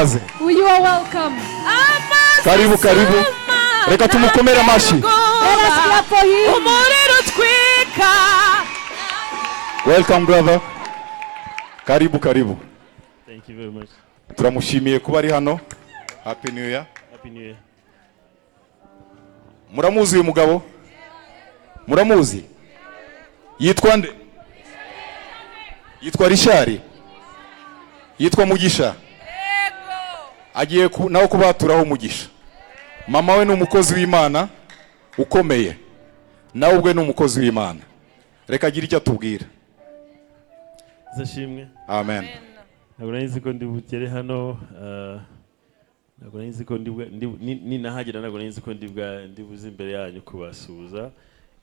ikaze. You are welcome. Karibu karibu. Reka tumukomere amashi. Let us clap for him. Umuriro twika. Welcome brother. Karibu karibu. Thank you very much. Turamushimiye kuba ari hano. Happy New Year. Happy New Year. Muramuzi uyu mugabo? Muramuzi? Yitwa nde? Yitwa Richard. Yitwa Mugisha. Agiye nawe kubaturaho umugisha. Mama we ni umukozi w'Imana ukomeye. Nawe ubwe ni umukozi w'Imana. Reka agira icyo atubwira. Zashimwe. Amen. Ntabwo nzi ko ndi bugere hano, ntabwo nzi ko ni nahagera, ntabwo nzi ko ndi buze imbere yanyu kubasuhuza.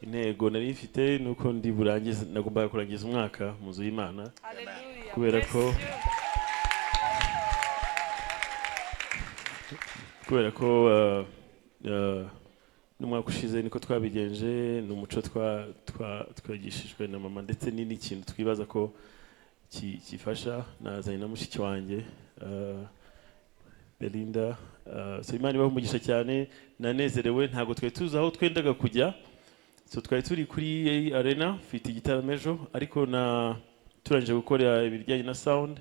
Intego nari mfite nuko ndi burangize, nagombaga kurangiza umwaka mu nzu y'Imana. Kubera ko n'umwaka ushize niko twabigenje, n'umuco twagishijwe na mama, ndetse n'ikintu twibaza ko kifasha. Nazanye na mushiki wanjye Belinda, so Imana ibahe umugisha cyane. Nanezerewe, ntabwo twari tuzi aho twendaga kujya, so twari turi kuri arena, mfite igitaramo ejo, ariko turangije gukora ibijyanye na sound,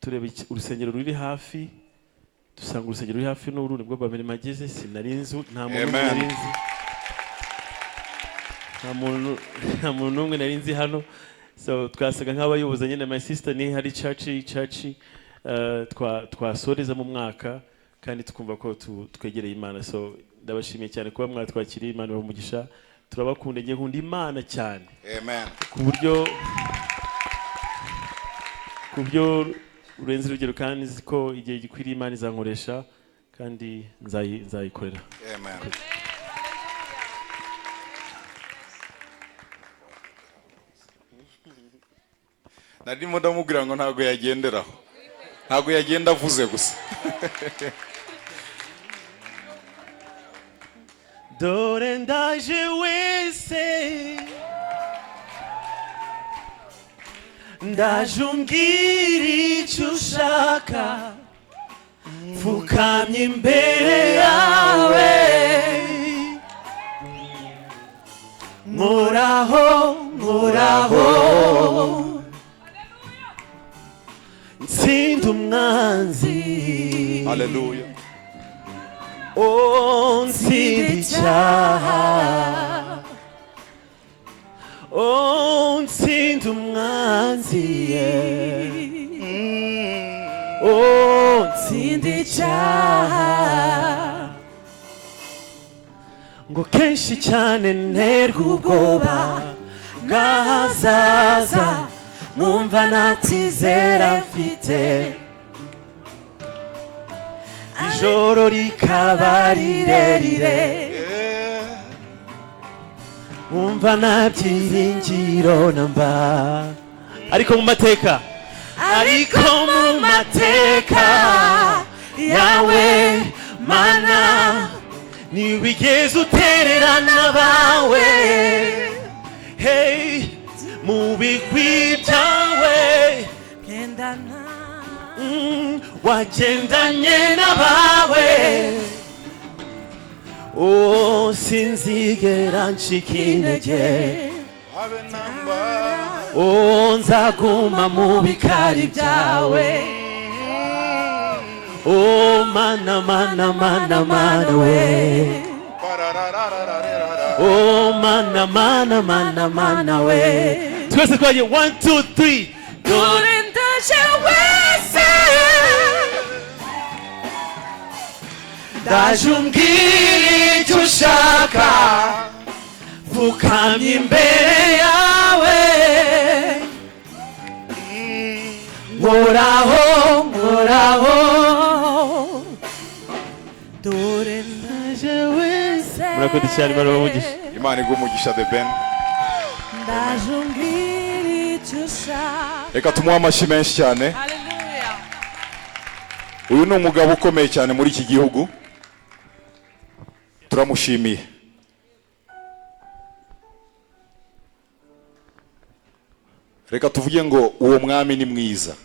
tureba urusengero ruri hafi, dusanga urusengero ruri hafi n'uru nibwo bwa mbere mageze. Sinari nzi, nta muntu n'umwe nari nzi hano, so twasaga nk'abayoboza nyine. My sister ni hari church twasoreza mu mwaka, kandi tukumva ko twegereye Imana. So ndabashimiye cyane kuba mwatwakiriye. Imana ibahe umugisha, turabakunda, ngiye nkunda Imana cyane. Amen. ku buryo urenze urugero, kandi nzi ko igihe gikwiriye Imana izankoresha, kandi nzayikorera. Amen. Narimo ndamubwira ngo ntago yagenderaho, ntago yagenda avuze gusa. Dore ndaje wese, ndaje umbwira icyo ushaka, mfukamye imbere yawe, nkoraho ntsinda umwanzi. Hallelujah. Oh, ntsinda icyaha, oh, ntsinda umwanzi, oh, ntsinda icyaha. Ngo kenshi cyane nterwa ubwoba bw'ahazaza, numva natizera mfite, ijoro rikaba rirerire, numva nta byiringiro namba. Ariko mu mateka yawe Mana, ntiwigeze utererana bawe. Hey, mu bigwi byawe wagendanye n'abawe. Oh, sinzigera ncika intege, oh, nzaguma mu bikari byawe. Oh, Mana we, oh, Mana we. Twese twaje 1 2 3. Dore ndaje wese, ndaje umbwira icyo ushaka, mfukamye imbere yawe, nkoraho. Dore ndaje wese. Murakoze cyane, Imana ibahe umugisha. Imana iguhe umugisha The Ben. Ndaje umbwira icyo ushaka. Reka tumuhe amashyi menshi cyane. Hallelujah. Uyu ni umugabo ukomeye cyane muri iki gihugu, turamushimiye. Reka tuvuge ngo uwo mwami ni mwiza.